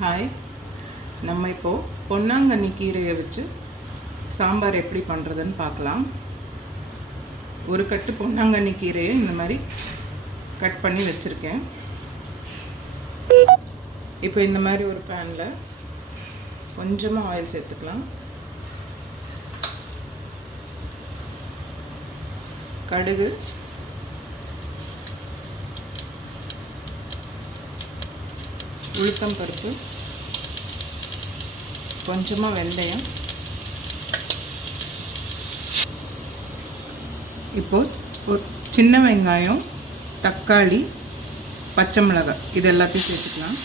Hi, நம்ம இப்போது பொன்னாங்கண்ணி கீரையை வச்சு சாம்பார் எப்படி பண்ணுறதுன்னு பார்க்கலாம். ஒரு கட்டு பொன்னாங்கண்ணி கீரையை இந்த மாதிரி கட் பண்ணி வச்சுருக்கேன். இப்போ இந்த மாதிரி ஒரு பேனில் கொஞ்சமாக ஆயில் சேர்த்துக்கலாம். கடுகு, உளுத்தம் பருப்பு, கொஞ்சமாக வெந்தயம். இப்போது ஒரு சின்ன வெங்காயம், தக்காளி, பச்சை மிளகாய் இது எல்லாத்தையும் சேர்த்துக்கலாம்.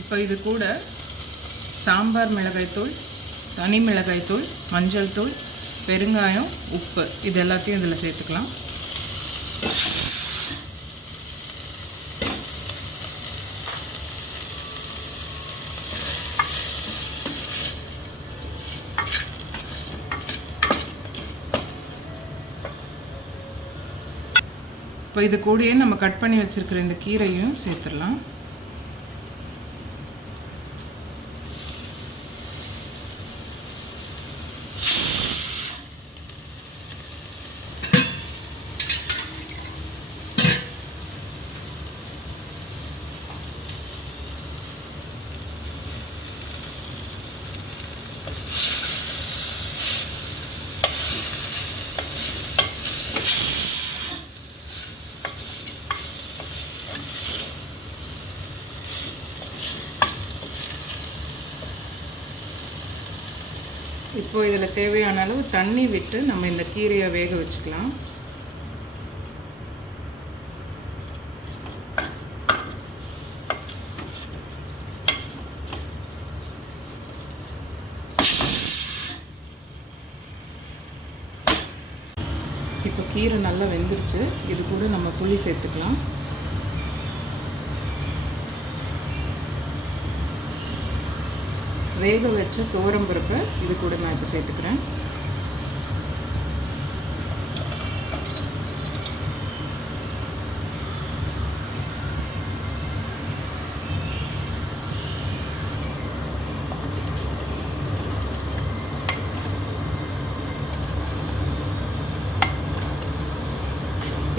இப்போ இது கூட சாம்பார் மிளகாய்த்தூள், தனி மிளகாய்த்தூள், மஞ்சள் தூள், பெருங்காயம், உப்பு இது எல்லாத்தையும் இதில் சேர்த்துக்கலாம். இப்போ இது கூடயே நம்ம கட் பண்ணி வச்சுருக்கிற இந்த கீரையும் சேர்த்துடலாம். இப்போ இதில் தேவையான அளவு தண்ணி விட்டு நம்ம இந்த கீரையை வேக வச்சுக்கலாம். இப்போ கீரை நல்லா வெந்துருச்சு. இது கூட நம்ம புளி சேர்த்துக்கலாம். வேக வச்ச துவரம்பருப்பை இது கூட நான் இப்போ சேர்த்துக்கிறேன்.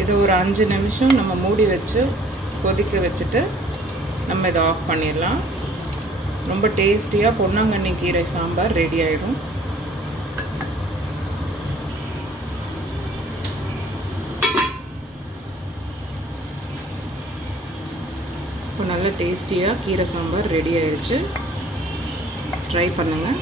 இதை ஒரு 5 நிமிஷம் நம்ம மூடி வச்சு கொதிக்க வச்சுட்டு நம்ம இதை ஆஃப் பண்ணிடலாம். ரொம்ப டேஸ்டியாக பொன்னாங்கண்ணி கீரை சாம்பார் ரெடி ஆகிடும். இப்போ நல்ல டேஸ்டியாக கீரை சாம்பார் ரெடி ஆயிடுச்சு. ட்ரை பண்ணுங்கள்.